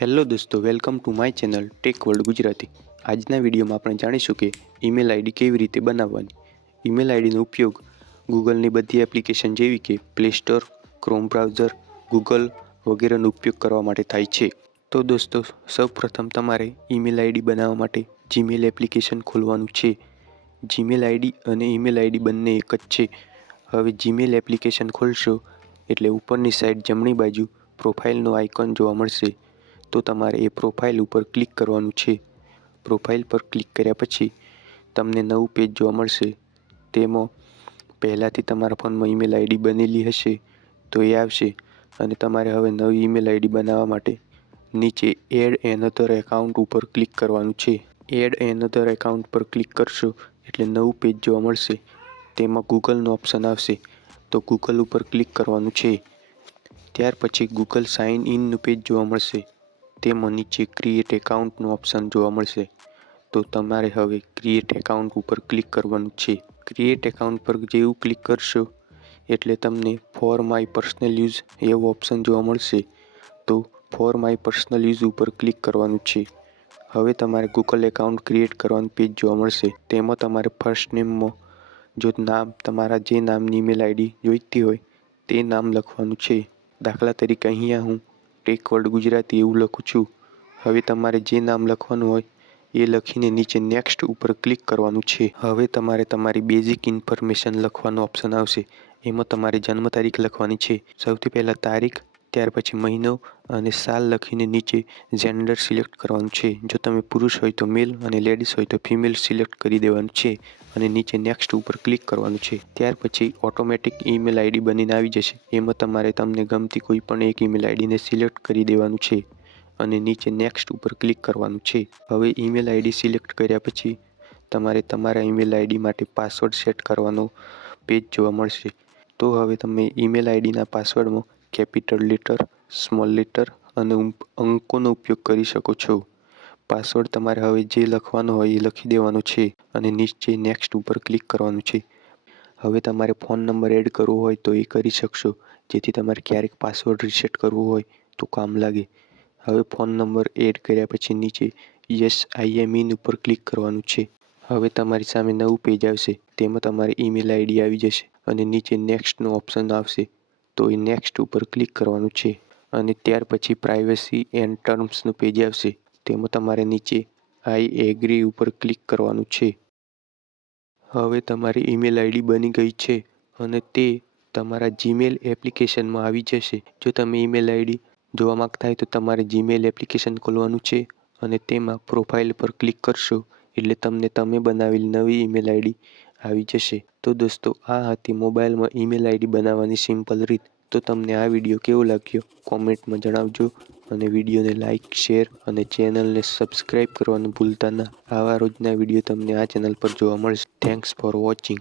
Hello દોસ્તો, welcome to my channel tech world Gujarati. આજના વિડીયોમાં આપણે જાણીશું કે ઈમેલ આઈડી કેવી રીતે બનાવવાની. ઈમેલ આઈડીનો ઉપયોગ ગૂગલની બધી એપ્લિકેશન જેવી કે Play Store, Chrome browser, Google વગેરેનો ઉપયોગ કરવા માટે થાય છે. તો દોસ્તો, સૌપ્રથમ તમારે ઈમેલ આઈડી બનાવવા માટે જીમેલ એપ્લિકેશન ખોલવાનું છે. જીમેલ આઈડી અને ઈમેલ આઈડી બંને એક જ છે. હવે જીમેલ એપ્લિકેશન ખોલશો એટલે ઉપરની સાઈડ જમણી બાજુ પ્રોફાઇલનો આઇકોન જોવા મળશે. તો તમારે એ પ્રોફાઇલ ઉપર ક્લિક કરવાનું છે. પ્રોફાઇલ પર ક્લિક કર્યા પછી તમને નવું પેજ જોવા મળશે. તેમાં પહેલાંથી તમારા ફોનમાં ઈમેલ આઈડી બનેલી હશે, તો એ આવશે. અને તમારે હવે નવી ઈમેલ આઈડી બનાવવા માટે નીચે એડ એનધર એકાઉન્ટ ઉપર ક્લિક કરવાનું છે. એડ એનધર એકાઉન્ટ પર ક્લિક કરશો એટલે નવું પેજ જોવા મળશે. તેમાં ગૂગલનો ઓપ્શન આવશે. તો ગૂગલ ઉપર ક્લિક કરવાનું છે. ત્યાર પછી ગૂગલ સાઇન ઇનનું પેજ જોવા મળશે. તેમાં નીચે ક્રિએટ એકાઉન્ટનું ઓપ્શન જોવા મળશે. તો તમારે હવે ક્રિએટ એકાઉન્ટ ઉપર ક્લિક કરવાનું છે. ક્રિએટ એકાઉન્ટ પર જેવું ક્લિક કરશો, એટલે તમને ફોર માય પર્સનલ યુઝ એવું ઓપ્શન જોવા મળશે. તો ફોર માય પર્સનલ યુઝ ઉપર ક્લિક કરવાનું છે. હવે તમારે ગૂગલ એકાઉન્ટ ક્રિએટ કરવાનું પેજ જોવા મળશે. તેમાં તમારે ફર્સ્ટ નેમમાં જો નામ, તમારા જે નામની ઈમેલ આઈડી જોઈતી હોય, તે નામ લખવાનું છે. દાખલા તરીકે અહીંયા હું ટેક વર્લ્ડ ગુજરાતી એવું લખું છું. હવે તમારે જે નામ લખવાનું હોય, એ લખીને નીચે નેક્સ્ટ ઉપર ક્લિક કરવાનું છે. હવે તમારે તમારી બેઝિક ઇન્ફોર્મેશન લખવાનો ઓપ્શન આવશે. એમાં તમારે જન્મ તારીખ લખવાની છે. સૌથી પહેલાં તારીખ ત્યાર પછી મહિનો અને સાલ લખીને નીચે જેન્ડર સિલેક્ટ કરવાનું છે. જો તમે પુરુષ હોય તો મેલ અને લેડીઝ હોય તો ફિમેલ સિલેક્ટ કરી દેવાનું છે અને નીચે નેક્સ્ટ ઉપર ક્લિક કરવાનું છે. ત્યાર પછી ઓટોમેટિક ઈમેલ આઈડી બનીને આવી જશે. એમાં તમારે તમને ગમતી કોઈ પણ એક ઈમેલ આઈડીને સિલેક્ટ કરી દેવાનું છે અને નીચે નેક્સ્ટ ઉપર ક્લિક કરવાનું છે. હવે ઈમેલ આઈડી સિલેક્ટ કર્યા પછી તમારે તમારા ઈમેલ આઈડી માટે પાસવર્ડ સેટ કરવાનો પેજ જોવા મળશે. તો હવે તમે ઈમેલ આઈડીના પાસવર્ડમાં કેપિટલ લેટર સ્મોલ લેટર અને અંકોનો ઉપયોગ કરી શકો છો. પાસવર્ડ તમારે હવે જે લખવાનો હોય એ લખી દેવાનો છે અને નીચે નેક્સ્ટ ઉપર ક્લિક કરવાનું છે. હવે તમારે ફોન નંબર એડ કરવો હોય તો એ કરી શકશો, જેથી તમારે ક્યારેક પાસવર્ડ રીસેટ કરવો હોય તો કામ લાગે. હવે ફોન નંબર એડ કર્યા પછી નીચે યસ આઈ એમ ઇન ઉપર ક્લિક કરવાનું છે. હવે તમારી સામે નવું પેજ આવશે, તેમાં તમારી ઈમેલ આઈડી આવી જશે અને નીચે નેક્સ્ટનો ઓપ્શન આવશે. તો એ નેક્સ્ટ ઉપર ક્લિક કરવાનું છે અને ત્યાર પછી પ્રાઇવસી એન્ડ ટર્મ્સનું પેજ આવશે. તેમાં તમારે નીચે આઈ એગ્રી ઉપર ક્લિક કરવાનું છે. હવે તમારી ઈમેલ આઈડી બની ગઈ છે અને તે તમારા જીમેલ એપ્લિકેશનમાં આવી જશે. જો તમે ઈમેલ આઈડી જોવા માગતા હોય તો તમારે જીમેલ એપ્લિકેશન ખોલવાનું છે અને તેમાં પ્રોફાઇલ પર ક્લિક કરશો એટલે તમને તમે બનાવેલી નવી ઈમેલ આઈડી આવી જશે. તો દોસ્તો, આ હતી મોબાઈલમાં ઈમેલ આઈડી બનાવવાની સિમ્પલ રીત. તો તમને આ વીડિયો કેવો લાગ્યો? કોમેન્ટમાં જણાવજો અને વિડીયોને લાઇક શેર અને ચેનલને સબસ્ક્રાઈબ કરવાનું ભૂલતા ના. આવા રોજના વીડિયો તમને આ ચેનલ પર જોવા મળશે. Thanks for watching